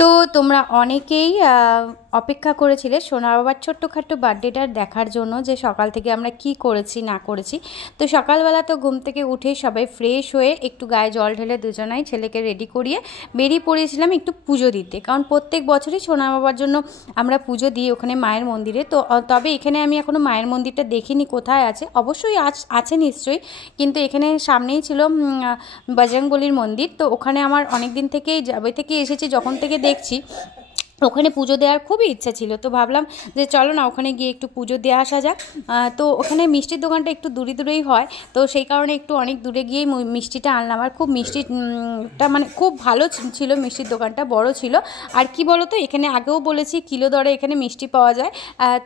তো তোমরা অনেকেই অপেক্ষা করেছিলে সোনা বাবার ছোট্টখাট্টো বার্থডেটার দেখার জন্য, যে সকাল থেকে আমরা কি করেছি না করেছি। তো সকালবেলা তো ঘুম থেকে উঠে সবাই ফ্রেশ হয়ে একটু গায়ে জল ঢেলে দুজনাই ছেলেকে রেডি করিয়ে বেরিয়ে পড়েছিলাম একটু পুজো দিতে, কারণ প্রত্যেক বছরই সোনা বাবার জন্য আমরা পুজো দিই ওখানে মায়ের মন্দিরে। তো তবে এখানে আমি এখনও মায়ের মন্দিরটা দেখিনি কোথায় আছে, অবশ্যই আছে নিশ্চয়ই, কিন্তু এখানে সামনেই ছিল বজরংবলীর মন্দির। তো ওখানে আমার অনেক দিন থেকেই যাবে থেকে এসেছি, যখন থেকে দেখছি ওখানে পুজো দেওয়ার খুবই ইচ্ছা ছিল। তো ভাবলাম যে চলো না ওখানে গিয়ে একটু পুজো দিয়ে আসা যাক। তো ওখানে মিষ্টির দোকানটা একটু দূরেই হয়, তো সেই কারণে একটু অনেক দূরে গিয়েই মিষ্টিটা আনলাম। আর খুব মিষ্টিটা মানে খুব ভালো ছিল, মিষ্টির দোকানটা বড় ছিল। আর কি বলো তো, এখানে আগেও বলেছি কিলো দরে এখানে মিষ্টি পাওয়া যায়।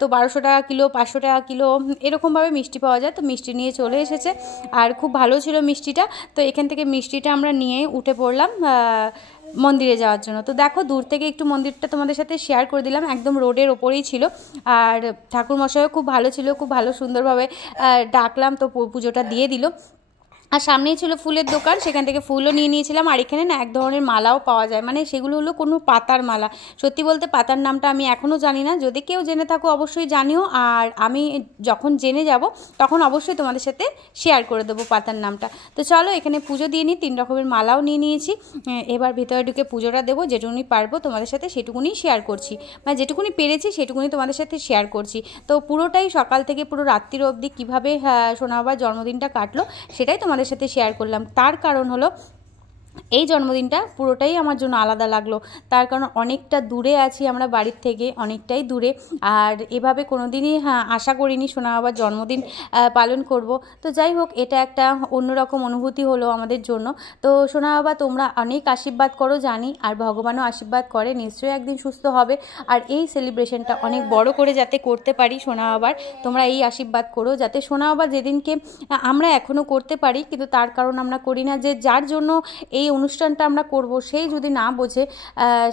তো 1200 টাকা কিলো, 500 টাকা কিলো এরকমভাবে মিষ্টি পাওয়া যায়। তো মিষ্টি নিয়ে চলে এসেছে, আর খুব ভালো ছিল মিষ্টিটা। তো এখান থেকে মিষ্টিটা আমরা নিয়ে উঠে পড়লাম মন্দিরে যাওয়ার জন্য। তো দেখো দূর থেকে একটু মন্দিরটা তোমাদের সাথে শেয়ার করে দিলাম, একদম রোডের ওপরেই ছিল। আর ঠাকুরমশাইও খুব ভালো ছিল, খুব ভালো সুন্দরভাবে ডাকলাম, তো পুজোটা দিয়ে দিল। আর সামনেই ছিল ফুলের দোকান, সেখান থেকে ফুলও নিয়ে নিয়েছিলাম। আর এখানে না এক ধরনের মালাও পাওয়া যায়, মানে সেগুলো হলো কোনো পাতার মালা। সত্যি বলতে পাতার নামটা আমি এখনও জানি না, যদি কেউ জেনে থাকো অবশ্যই জানিও। আর আমি যখন জেনে যাব তখন অবশ্যই তোমাদের সাথে শেয়ার করে দেবো পাতার নামটা। তো চলো এখানে পুজো দিয়ে নিই, 3 রকমের মালাও নিয়ে নিয়েছি। এবার ভিতরে ঢুকে পুজোটা দেবো, যেটুকুনি পারবো তোমাদের সাথে সেটুকুনি শেয়ার করছি, মানে যেটুকুনি পেরেছি সেটুকুনি তোমাদের সাথে শেয়ার করছি। তো পুরোটাই সকাল থেকে পুরো রাত্রির অবধি কীভাবে সোনা বাবার জন্মদিনটা কাটলো সেটাই তোমাদের সাথে শেয়ার করলাম। তার কারণ হলো এই জন্মদিনটা পুরোটাই আমার জন্য আলাদা লাগলো, তার কারণ অনেকটা দূরে আছি আমরা বাড়ির থেকে, অনেকটাই দূরে। আর এভাবে কোনো দিনই আশা করিনি সোনা বাবার জন্মদিন পালন করব। তো যাই হোক, এটা একটা অন্যরকম অনুভূতি হলো আমাদের জন্য। তো সোনা বাবা তোমরা অনেক আশীর্বাদ করো জানি, আর ভগবানও আশীর্বাদ করে, নিশ্চয়ই একদিন সুস্থ হবে। আর এই সেলিব্রেশনটা অনেক বড় করে যাতে করতে পারি সোনা বাবার, তোমরা এই আশীর্বাদ করো যাতে সোনা বাবা যেদিনকে আমরা এখনও করতে পারি, কিন্তু তার কারণ আমরা করি না, যে যার জন্য এই অনুষ্ঠানটা আমরা করব সেই যদি না বোঝে,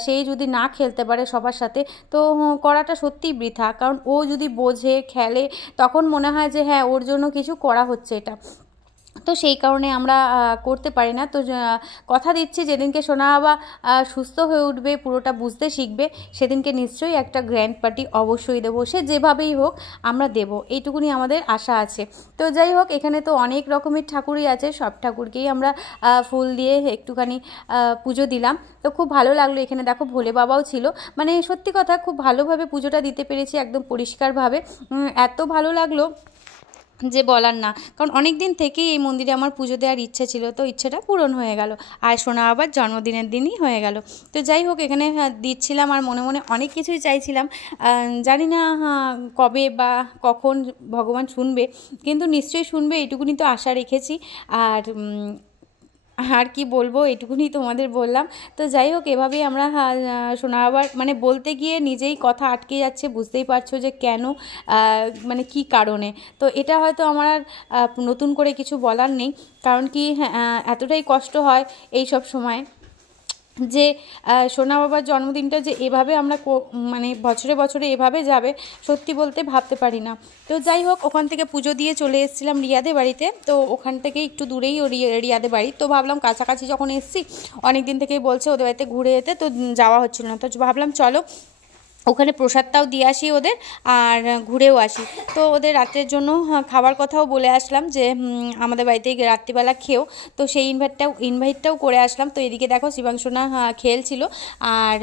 সেই যদি না খেলতে পারে সবার সাথে, তো করাটা সত্যিই বৃথা। কারণ ও যদি বোঝে খেলে তখন মনে হয় যে হ্যাঁ ওর জন্য কিছু করা হচ্ছে এটা, তো সেই কারণে আমরা করতে পারি না। তো কথা দিচ্ছি যেদিনকে সোনা বাবা সুস্থ হয়ে উঠবে, পুরোটা বুঝতে শিখবে, সেদিনকে নিশ্চয়ই একটা গ্র্যান্ড পার্টি অবশ্যই দেবো, সে যেভাবেই হোক আমরা দেব, এইটুকুনি আমাদের আশা আছে। তো যাই হোক, এখানে তো অনেক রকমের ঠাকুরই আছে, সব ঠাকুরকেই আমরা ফুল দিয়ে একটুখানি পুজো দিলাম। তো খুব ভালো লাগলো। এখানে দেখো ভোলে বাবাও ছিল, মানে সত্যি কথা খুব ভালোভাবে পুজোটা দিতে পেরেছি, একদম পরিষ্কারভাবে। এত ভালো লাগলো যে বলার না, কারণ অনেক দিন থেকেই এই মন্দিরে আমার পুজো দেওয়ার ইচ্ছা ছিল, তো ইচ্ছাটা পূরণ হয়ে গেল, আর সোনা বাবার জন্মদিনের দিনই হয়ে গেল। তো যাই হোক, এখানে দিচ্ছিলাম আর মনে মনে অনেক কিছুই চাইছিলাম, জানি না কবে বা কখন ভগবান শুনবে, কিন্তু নিশ্চয়ই শুনবে এইটুকুনি তো আশা রেখেছি। আর কি বলবো, এইটুকুনি তোমাদের বললাম। তো যাই হোক, এভাবেই আমরা সোনা বাবার মানে বলতে গিয়ে নিজেই কথা আটকে যাচ্ছে, বুঝতেই পারছো যে কেন, মানে কি কারণে। তো এটা হয়তো আমার আর নতুন করে কিছু বলার নেই, কারণ কি এতটাই কষ্ট হয় এই সব সময়, যে সোনা বাবার জন্মদিনটা যে এভাবে আমরা মানে বছরে বছরে এভাবে যাবে, সত্যি বলতে ভাবতে পারি না। তো যাই হোক, ওখান থেকে পুজো দিয়ে চলে এসেছিলাম রিয়াদের বাড়িতে। তো ওখান থেকে একটু দূরেই রিয়াদের বাড়ি, তো ভাবলাম কাছাকাছি যখন এসেছি, অনেক দিন থেকেই বলছে ওদের বাড়িতে ঘুরে যেতে, তো যাওয়া হচ্ছিল না, তো ভাবলাম চলো ওখানে প্রসাদটাও দিয়ে আসি ওদের, আর ঘুরেও আসি। তো ওদের রাত্রের জন্য খাবার কথাও বলে আসলাম যে আমাদের বাড়িতে রাত্রিবেলা খেও, তো সেই ইনভাইটটাও করে আসলাম। তো এদিকে দেখো শিবাংশোনা খেলছিল, আর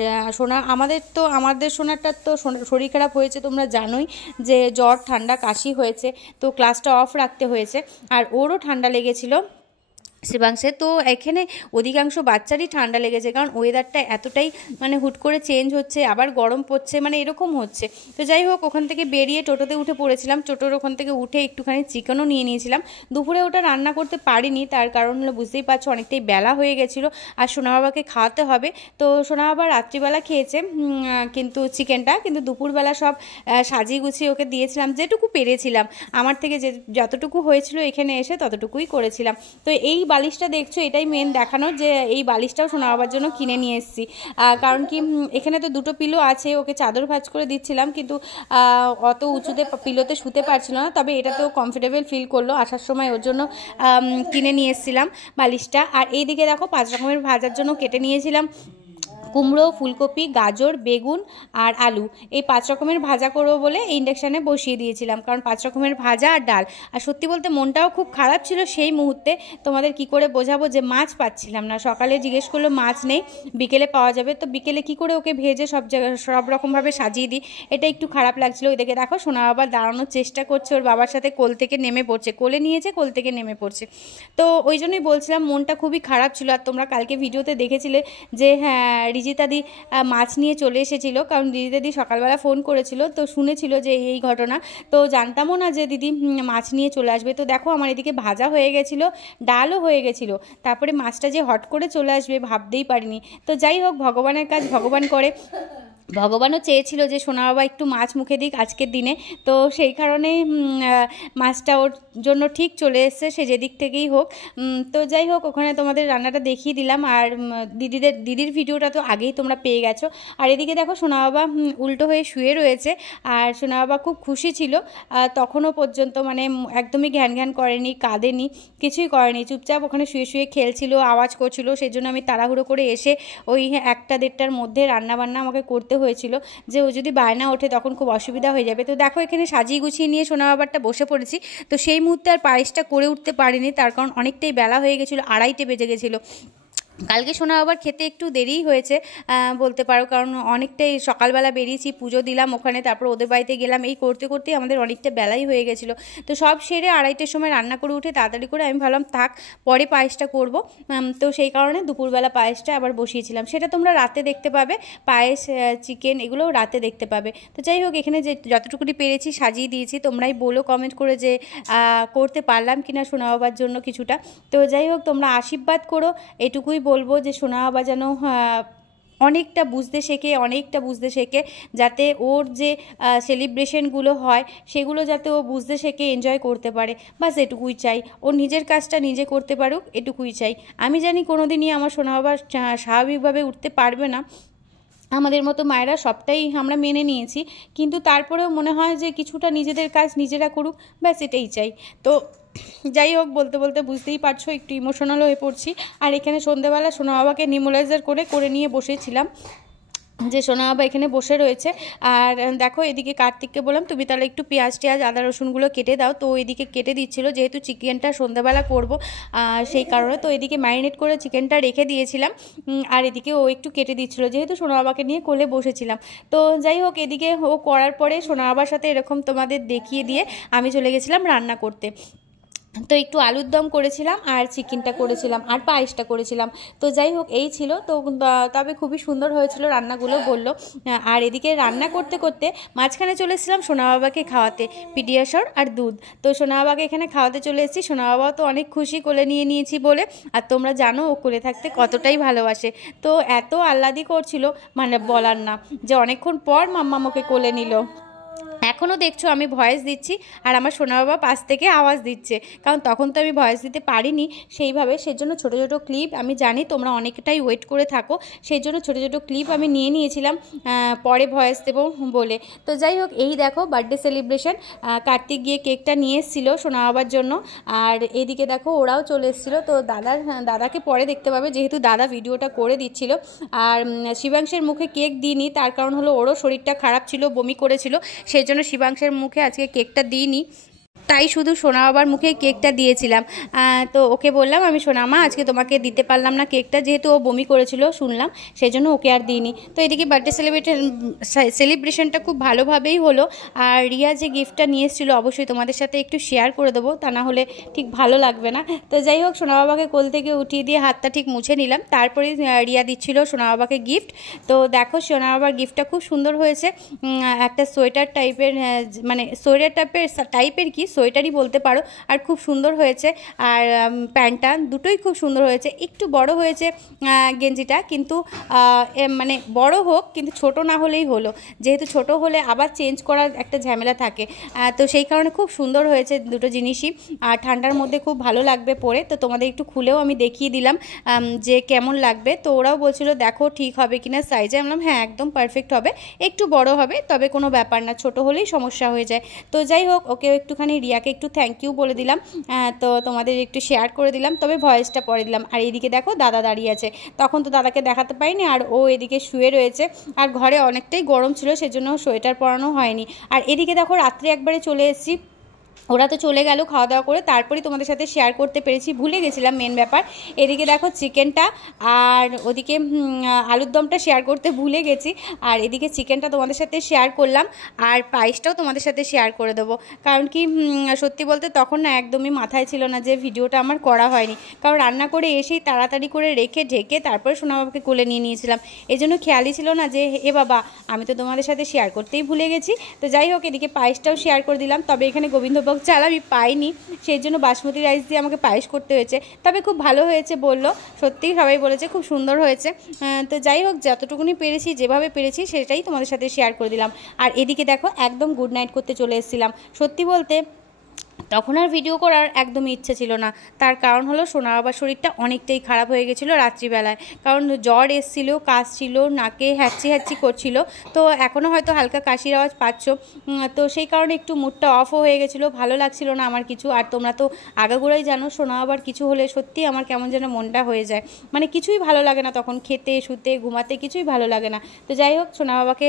আমাদের সোনারটার তো শরীর খারাপ হয়েছে, তোমরা জানোই যে জ্বর ঠান্ডা কাশি হয়েছে, তো ক্লাসটা অফ রাখতে হয়েছে, আর ওরও ঠান্ডা লেগেছিলো শিবাংশে। তো এখানে অধিকাংশ বাচ্চারই ঠান্ডা লেগেছে, কারণ ওয়েদারটা এতটাই মানে হুট করে চেঞ্জ হচ্ছে, আবার গরম পড়ছে, মানে এরকম হচ্ছে। তো যাই হোক, ওখান থেকে বেরিয়ে টোটোতে উঠে পড়েছিলাম, টোটোর ওখান থেকে উঠে একটুখানি চিকেনও নিয়ে নিয়েছিলাম। দুপুরে ওটা রান্না করতে পারিনি, তার কারণ হলো বুঝতেই পারছো অনেকটাই বেলা হয়ে গেছিলো, আর সোনা বাবাকে খাওয়াতে হবে। তো সোনা বাবা রাত্রিবেলা খেয়েছে কিন্তু চিকেনটা, কিন্তু দুপুরবেলা সব সাজিয়ে গুছিয়ে ওকে দিয়েছিলাম, যেটুকু পেরেছিলাম, আমার থেকে যতটুকু হয়েছিল এখানে এসে ততটুকুই করেছিলাম। তো এই বালিশটা দেখছো, এটাই মেন দেখানোর, যে এই বালিশটাও সোনা বাবার জন্য কিনে নিয়ে এসেছি। কারণ কি এখানে তো দুটো পিলো আছে, ওকে চাদর ভাঁজ করে দিচ্ছিলাম, কিন্তু অত উঁচুতে পিলোতে শুতে পারছিল না, তবে এটা তো কমফোর্টেবল ফিল করলো, আসার সময় ওর জন্য কিনে নিয়ে এসেছিলাম বালিশটা। আর এইদিকে দেখো 5 রকমের ভাজার জন্য কেটে নিয়েছিলাম কুমড়ো, ফুলকপি, গাজর, বেগুন আর আলু এই 5 রকমের ভাজা করবো বলে ইন্ডাকশানে বসিয়ে দিয়েছিলাম, কারণ 5 রকমের ভাজা আর ডাল। আর সত্যি বলতে মনটাও খুব খারাপ ছিল সেই মুহূর্তে, তোমাদের কি করে বোঝাবো যে মাছ পাচ্ছিলাম না। সকালে জিজ্ঞেস করলো মাছ নেই, বিকেলে পাওয়া যাবে, তো বিকেলে কি করে ওকে ভেজে সব রকমভাবে সাজিয়ে দিই, এটা একটু খারাপ লাগছিলো। ওই দেখে দেখো সোনা বাবা দাঁড়ানোর চেষ্টা করছে, ওর বাবার সাথে কোল থেকে নেমে পড়ছে, কোলে নিয়েছে, কোল থেকে নেমে পড়ছে। তো ওই জন্যই বলছিলাম মনটা খুবই খারাপ ছিল। আর তোমরা কালকে ভিডিওতে দেখেছিলে যে হ্যাঁ রিজিতাদি মাছ নিয়ে চলে এসেছিলো, কারণ রিজিতাদি সকালবেলা ফোন করেছিল, তো শুনেছিল যে এই ঘটনা, তো জানতামও না যে দিদি মাছ নিয়ে চলে আসবে। তো দেখো আমার এদিকে ভাজা হয়ে গেছিলো, ডালও হয়ে গেছিলো, তারপরে মাছটা যে হট করে চলে আসবে ভাবতেই পারিনি। তো যাই হোক, ভগবানের কাজ ভগবান করে। ভগবানও চেয়েছিল যে সোনা বাবা একটু মাছ মুখে দিক আজকের দিনে, তো সেই কারণেই মাছটা ওর জন্য ঠিক চলে এসছে, সে যেদিক থেকেই হোক। তো যাই হোক, ওখানে তোমাদের রান্নাটা দেখিয়ে দিলাম। আর দিদির ভিডিওটা তো আগেই তোমরা পেয়ে গেছো। আর এদিকে দেখো সোনা বাবা উল্টো হয়ে শুয়ে রয়েছে, আর সোনা বাবা খুব খুশি ছিল তখনও পর্যন্ত, মানে একদমই ঘ্যান ঘ্যান করেনি, কাঁদেনি, কিছুই করেনি, চুপচাপ ওখানে শুয়ে শুয়ে খেলছিল, আওয়াজ করছিল। সেই জন্য আমি তাড়াহুড়ো করে এসে ওই 1টা-1.5টার মধ্যে রান্নাবান্না আমাকে করতে হয়েছিল, যে ও যদি বায়না ওঠে তখন খুব অসুবিধা হয়ে যাবে। তো দেখো এখানে সাজিয়ে গুছিয়ে নিয়ে সোনা বাবারটা বসে পড়েছি। তো সেই মুহূর্তে আর পায়েসটা করে উঠতে পারিনি, তার কারণ অনেকটাই বেলা হয়ে গেছিলো, 2:30 বেজে গেছিলো। কালকে সোনা বাবার খেতে একটু দেরিই হয়েছে বলতে পারো, কারণ অনেকটাই সকালবেলা বেরিয়েছি, পুজো দিলাম ওখানে, তারপর ওদের বাড়িতে গেলাম, এই করতে করতেই আমাদের অনেকটা বেলাই হয়ে গেছিলো। তো সব সেরে 2:30টার সময় রান্না করে উঠে তাড়াতাড়ি করে আমি ভাবলাম থাক পরে পায়েসটা করব। তো সেই কারণে দুপুরবেলা পায়েসটা আবার বসিয়েছিলাম, সেটা তোমরা রাতে দেখতে পাবে, পায়েস চিকেন এগুলোও রাতে দেখতে পাবে। তো যাই হোক, এখানে যে যতটুকুনি পেরেছি সাজিয়ে দিয়েছি, তোমরাই বলো কমেন্ট করে যে করতে পারলাম কিনা সোনা বাবার জন্য কিছুটা। তো যাই হোক, তোমরা আশীর্বাদ করো, এটুকুই বলবো যে সোনা বাবা যেন অনেকটা বুঝতে শেখে, যাতে ওর যে সেলিব্রেশনগুলো হয় সেগুলো যাতে ও বুঝতে শেখে, এনজয় করতে পারে, বাস এটুকুই চাই। ও নিজের কাজটা নিজে করতে পারুক, এটুকুই চাই। আমি জানি কোনোদিনই আমার সোনা বাবা স্বাভাবিকভাবে উঠতে পারবে না, আমাদের মতো মায়েরা সবটাই আমরা মেনে নিয়েছি, কিন্তু তারপরেও মনে হয় যে কিছুটা নিজেদের কাজ নিজেরা করুক, ব্যাস এটাই চাই। তো যাই হোক, বলতে বলতে বুঝতেই পারছো একটু ইমোশনাল হয়ে পড়ছি। আর এখানে সন্ধ্যেবেলা সোনা বাবাকে নিউমোলাইজার করে নিয়ে বসেছিলাম, যে সোনা বাবা এখানে বসে রয়েছে। আর দেখো এদিকে কার্তিককে বললাম তুমি তাহলে একটু পেঁয়াজ টেয়াজ আদা রসুনগুলো কেটে দাও, তো এদিকে কেটে দিচ্ছিলো, যেহেতু চিকেনটা সন্ধ্যাবেলা করব সেই কারণে। তো এদিকে ম্যারিনেট করে চিকেনটা রেখে দিয়েছিলাম, আর এদিকে ও একটু কেটে দিচ্ছিলো, যেহেতু সোনা বাবাকে নিয়ে কোলে বসেছিলাম। তো যাই হোক, এদিকে ও করার পরে সোনা বাবার সাথে এরকম তোমাদের দেখিয়ে দিয়ে আমি চলে গেছিলাম রান্না করতে। তো একটু আলুর দম করেছিলাম, আর চিকেনটা করেছিলাম, আর পায়েসটা করেছিলাম। তো যাই হোক এই ছিল। তো তবে খুবই সুন্দর হয়েছিল রান্নাগুলো বললো। আর এদিকে রান্না করতে করতে মাঝখানে চলে এসেছিলাম সোনা বাবাকে খাওয়াতে, পিডিয়াশর আর দুধ। তো সোনা বাবাকে এখানে খাওয়াতে চলে এসেছি, সোনা বাবাও তো অনেক খুশি কোলে নিয়ে নিয়েছি বলে। আর তোমরা জানো ও কোলে থাকতে কতটাই ভালোবাসে, তো এত আহ্লাদি করছিল মানে বলার না, যে অনেকক্ষণ পর মাম্মা ওকে কোলে নিল। এখনও দেখছো আমি ভয়েস দিচ্ছি, আর আমার সোনা বাবা পাশ থেকে আওয়াজ দিচ্ছে, কারণ তখন তো আমি ভয়েস দিতে পারিনি সেইভাবে, সেজন্য ছোটো ছোটো ক্লিপ, আমি জানি তোমরা অনেকটাই ওয়েট করে থাকো, সেই জন্য ছোটো ছোটো ক্লিপ আমি নিয়ে নিয়েছিলাম পরে ভয়েস দেবো বলে। তো যাই হোক, এই দেখো বার্থডে সেলিব্রেশন, কার্তিক গিয়ে কেকটা নিয়ে এসেছিলো সোনা বাবার জন্য, আর এইদিকে দেখো ওরাও চলে এসেছিলো। তো দাদাকে পরে দেখতে পাবে, যেহেতু দাদা ভিডিওটা করে দিচ্ছিল। আর শিবাংশের মুখে কেক দিইনি, তার কারণ হলো ওরও শরীরটা খারাপ ছিল, বমি করেছিল, সেই জন্য শিবাংশের মুখে আজকে কেকটা দিইনি, তাই শুধু সোনা বাবার মুখে কেকটা দিয়েছিলাম। তো ওকে বললাম আমি সোনামা আজকে তোমাকে দিতে পারলাম না কেকটা, যেহেতু ও বমি করেছিল শুনলাম, সেই জন্য ওকে আর দিইনি। তো এদিকে বার্থডে সেলিব্রেশনটা খুব ভালোভাবেই হলো। আর রিয়া যে গিফটটা নিয়ে এসেছিলো অবশ্যই তোমাদের সাথে একটু শেয়ার করে দেবো, তা না হলে ঠিক ভালো লাগবে না। তো যাই হোক, সোনা বাবাকে কোল থেকে উঠিয়ে দিয়ে হাতটা ঠিক মুছে নিলাম, তারপরে রিয়া দিচ্ছিল সোনা বাবাকে গিফট। তো দেখো সোনা বাবার গিফটটা খুব সুন্দর হয়েছে, একটা সোয়েটার টাইপের, মানে সোয়েটার টাইপের কি সোয়েটারই বলতে পারো, আর খুব সুন্দর হয়েছে। আর প্যান্টটা দুটোই খুব সুন্দর হয়েছে, একটু বড় হয়েছে গেঞ্জিটা, কিন্তু মানে বড় হোক কিন্তু ছোট না হলেই হলো, যেহেতু ছোট হলে আবার চেঞ্জ করার একটা ঝামেলা থাকে। তো সেই কারণে খুব সুন্দর হয়েছে দুটো জিনিসই, আর ঠান্ডার মধ্যে খুব ভালো লাগবে পরে। তো তোমাদের একটু খুলেও আমি দেখিয়ে দিলাম যে কেমন লাগবে। তো ওরাও বলছিল দেখো ঠিক হবে কিনা সাইজে, আমি বললাম হ্যাঁ একদম পারফেক্ট হবে, একটু বড় হবে তবে কোনো ব্যাপার না, ছোট হলেই সমস্যা হয়ে যায়। তো যাই হোক, ওকে একটুখানি রিয়াকে একটু থ্যাংক ইউ বলে দিলাম, তো তোমাদের একটু শেয়ার করে দিলাম, তবে ভয়েসটা পরে দিলাম। আর এইদিকে দেখো দাদা দাঁড়িয়ে আছে, তখন তো দাদাকে দেখাতে পাইনি, আর ও এদিকে শুয়ে রয়েছে। আর ঘরে অনেকটাই গরম ছিল, সেজন্য সোয়েটার পরানো হয়নি। আর এদিকে দেখো রাত্রে একবারে চলে এসেছি, ওরা তো চলে গেল খাওয়া দাওয়া করে, তারপরেই তোমাদের সাথে শেয়ার করতে পেরেছি, ভুলে গেছিলাম মেন ব্যাপার। এদিকে দেখো চিকেনটা, আর ওদিকে আলুর দমটা শেয়ার করতে ভুলে গেছি, আর এদিকে চিকেনটা তোমাদের সাথে শেয়ার করলাম, আর পায়েসটাও তোমাদের সাথে শেয়ার করে দেবো। কারণ কি সত্যি বলতে তখন না একদমই মাথায় ছিল না যে ভিডিওটা আমার করা হয়নি, কারণ রান্না করে এসেই তাড়াতাড়ি করে রেখে ঢেকে তারপরে সোনা বাবাকে কোলে নিয়ে নিয়েছিলাম, এই জন্য খেয়ালই ছিল না যে এ বাবা আমি তো তোমাদের সাথে শেয়ার করতেই ভুলে গেছি। তো যাই হোক, এদিকে পায়েসটাও শেয়ার করে দিলাম। তবে এখানে গোবিন্দভোগ চাল আমি পাইনি, সেই জন্য বাসমতি রাইস দিয়ে আমাকে পায়েস করতে হয়েছে। তবে খুব ভালো হয়েছে বললো, সত্যিই সবাই বলেছে খুব সুন্দর হয়েছে। তো যাই হোক, যতটুকুনি পেরেছি যেভাবে পেরেছি সেটাই তোমাদের সাথে শেয়ার করে দিলাম। আর এদিকে দেখো একদম গুড নাইট করতে চলে এসেছিলাম। সত্যি বলতে তখন আর ভিডিও করার একদমই ইচ্ছে ছিল না, তার কারণ হলো সোনা বাবার শরীরটা অনেকটাই খারাপ হয়ে গেছিলো রাত্রিবেলায়, কারণ জ্বর এসেছিল, কাশ ছিল, নাকে হ্যাচি হ্যাচি করছিল, তো এখনও হয়তো হালকা কাশির আওয়াজ পাচ্ছ। তো সেই কারণে একটু মুডটা অফও হয়ে গেছিলো, ভালো লাগছিল না আমার কিছু। আর তোমরা তো আগাগোড়াই জানো সোনা বাবার কিছু হলে সত্যি আমার কেমন যেন মনটা হয়ে যায়, মানে কিছুই ভালো লাগে না তখন, খেতে শুতে ঘুমাতে কিছুই ভালো লাগে না। তো যাই হোক, সোনা বাবাকে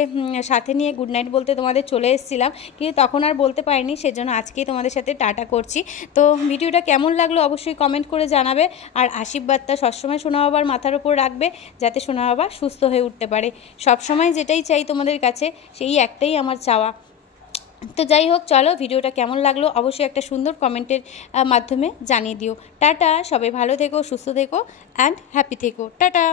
সাথে নিয়ে গুড নাইট বলতে তোমাদের চলে এসেছিলাম, কিন্তু তখন আর বলতে পারিনি, সেজন্য আজকেই তোমাদের সাথে টাটা করছি। তো ভিডিওটা কেমন লাগলো অবশ্যই কমেন্ট করে জানাবে, আর আশীর্বাদটা সবসময় সোনা বাবার মাথার উপর রাখবে, যাতে সোনা বাবা সুস্থ হয়ে উঠতে পারে। সবসময় যেটাই চাই তোমাদের কাছে, সেই একটাই আমার চাওয়া। তো যাই হোক, চলো ভিডিওটা কেমন লাগলো অবশ্যই একটা সুন্দর কমেন্টের মাধ্যমে জানিয়ে দিও। টাটা, সবাই ভালো থেকো, সুস্থ থেকো অ্যান্ড হ্যাপি থেকো। টাটা।